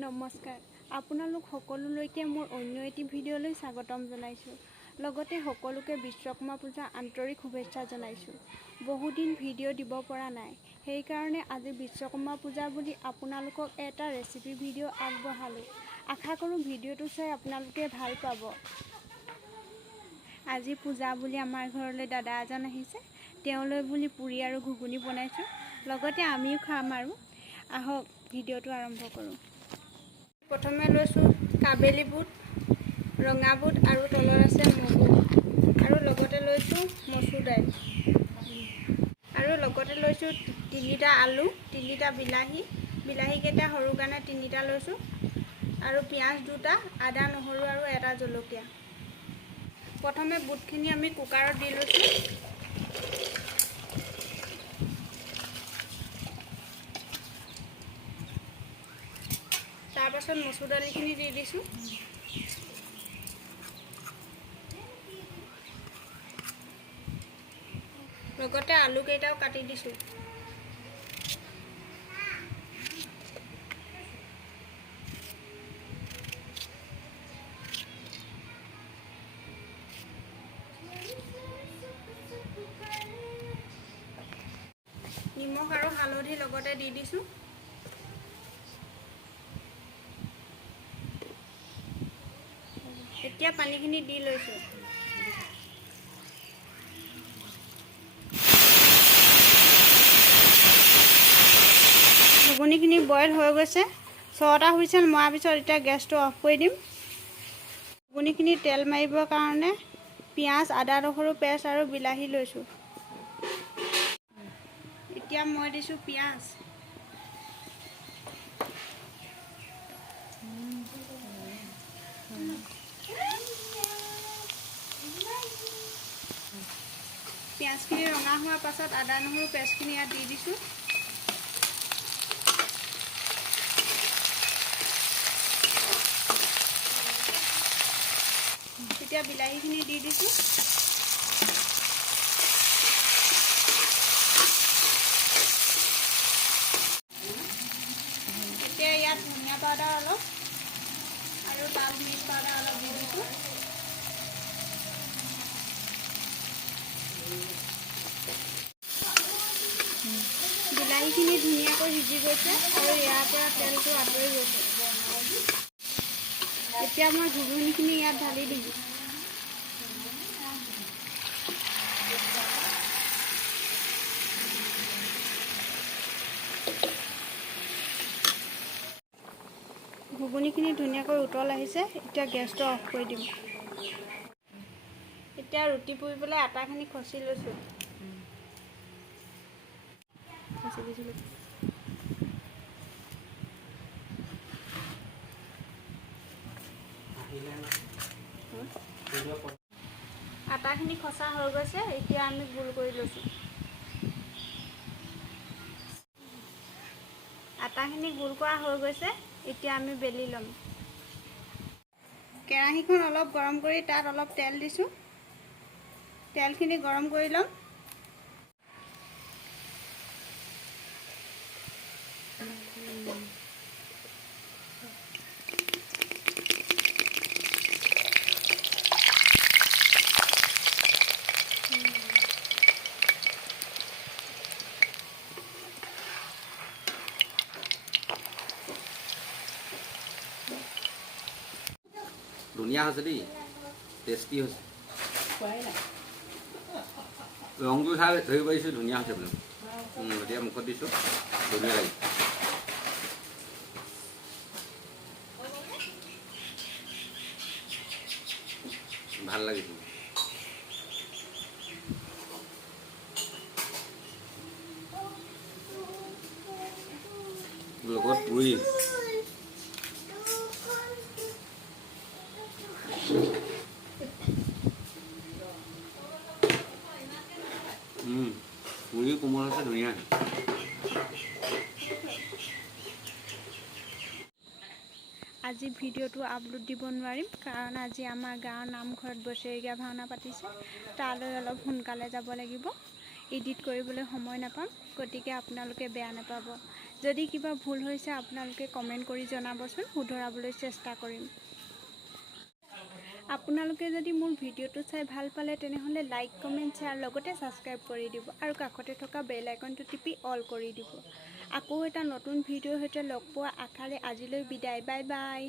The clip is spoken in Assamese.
নমস্কাৰ, আপোনালোক সকলোলৈকে মোৰ অন্য এটি ভিডিঅ'লৈ স্বাগতম জনাইছোঁ। লগতে সকলোকে বিশ্বকৰ্মা পূজাৰ আন্তৰিক শুভেচ্ছা জনাইছোঁ। বহুদিন ভিডিঅ' দিব পৰা নাই, সেইকাৰণে আজি বিশ্বকৰ্মা পূজা বুলি আপোনালোকক এটা ৰেচিপি ভিডিঅ' আগবঢ়ালোঁ। আশা কৰোঁ ভিডিঅ'টো চাই আপোনালোকে ভাল পাব। আজি পূজা বুলি আমাৰ ঘৰলৈ দাদা এজন আহিছে, তেওঁলৈ বুলি পুৰি আৰু ঘুগুনি বনাইছোঁ। লগতে আমিও খাম আৰু। আহক ভিডিঅ'টো আৰম্ভ কৰোঁ। প্ৰথমে লৈছোঁ কাবেলি বুট, ৰঙা বুট আৰু তলত আছে মগু, আৰু লগতে লৈছোঁ মচুৰ দাইল, আৰু লগতে লৈছোঁ 3টা আলু, 3টা বিলাহীকেইটা সৰু কাৰণে 3টা লৈছোঁ, আৰু পিঁয়াজ 2টা, আদা নহৰু আৰু এটা জলকীয়া। প্ৰথমে বুটখিনি আমি কুকাৰত দি লৈছোঁ। তাৰপাছত মচুৰ দালিখিনি দি দিছোঁ। লগতে আলুকেইটাও কাটি দিছোঁ। নিমখ আৰু হালধি লগতে দি দিছোঁ। এতিয়া পানীখিনি দি লৈছোঁ। ঘুগুনিখিনি বইল হৈ গৈছে, 6টা হুইচেল মৰাৰ পিছত এতিয়া গেছটো অফ কৰি দিম। ঘুগুনিখিনি তেল মাৰিবৰ কাৰণে পিঁয়াজ, আদা নহৰু পেষ্ট আৰু বিলাহী লৈছোঁ। এতিয়া মই দিছোঁ পিঁয়াজ, পিঁয়াজখিনি ৰঙা হোৱাৰ পাছত আদা নহৰু পেষ্টখিনি ইয়াত দি দিছোঁ। এতিয়া বিলাহীখিনি দি দিছোঁ। এতিয়া ইয়াত ধনিয়া পাউডাৰ অলপ আৰু লাল মিৰ্চ পাউডাৰ অলপ দি দিছোঁ। বিলাহীখিনি ধুনীয়াকৈ সিজি গৈছে আৰু ইয়াৰ পৰা তেলটো আঁতৰি গৈছে। এতিয়া মই ঘুগুনিখিনি ইয়াত ঢালি দিম। ঘুগুনিখিনি ধুনীয়াকৈ উতল আহিছে, এতিয়া গেছটো অফ কৰি দিম। এতিয়া ৰুটি পুৰিবলৈ আটাখিনি খচি লৈছোঁ। আটাখিনি খচা হৈ গৈছে, এতিয়া আমি গোল কৰি লৈছোঁ। আটাখিনি গোল কৰা হৈ গৈছে, এতিয়া আমি বেলি ল'ম। কেৰাহীখন অলপ গৰম কৰি তাত অলপ তেল দিছোঁ। তেলখিনি গৰম কৰি ল'ম। ধুনীয়া হৈছে দেই, টেষ্টি হৈছে। ৰংটো চাই ধৰিব পাৰিছোঁ, ধুনীয়া হৈছে বোলে। এতিয়া মুখত দিছোঁ, ধুনীয়া লাগিছে। ভাল লাগিছে। লগত পুৰি পুৰি কোমল হৈছে, ধুনীয়া। আজি ভিডিঅ'টো আপলোড দিব নোৱাৰিম, কাৰণ আজি আমাৰ গাঁৱৰ নামঘৰত বছৰেকীয়া ভাওনা পাতিছে। তালৈ অলপ সোনকালে যাব লাগিব। এডিট কৰিবলৈ সময় নাপাম, গতিকে আপোনালোকে বেয়া নাপাব। যদি কিবা ভুল হৈছে আপোনালোকে কমেণ্ট কৰি জনাবচোন, শুধৰাবলৈ চেষ্টা কৰিম। আপোনালোকে যদি মোৰ ভিডিঅ'টো চাই ভাল পালে তেনেহ'লে লাইক, কমেণ্ট, শ্বেয়াৰ লগতে ছাবস্ক্ৰাইব কৰি দিব আৰু কাষতে থকা বেল আইকনটো টিপি অল কৰি দিব। আকৌ এটা নতুন ভিডিঅ'ৰ সৈতে লগ পোৱা আশাৰে আজিলৈ বিদায়। Bye bye.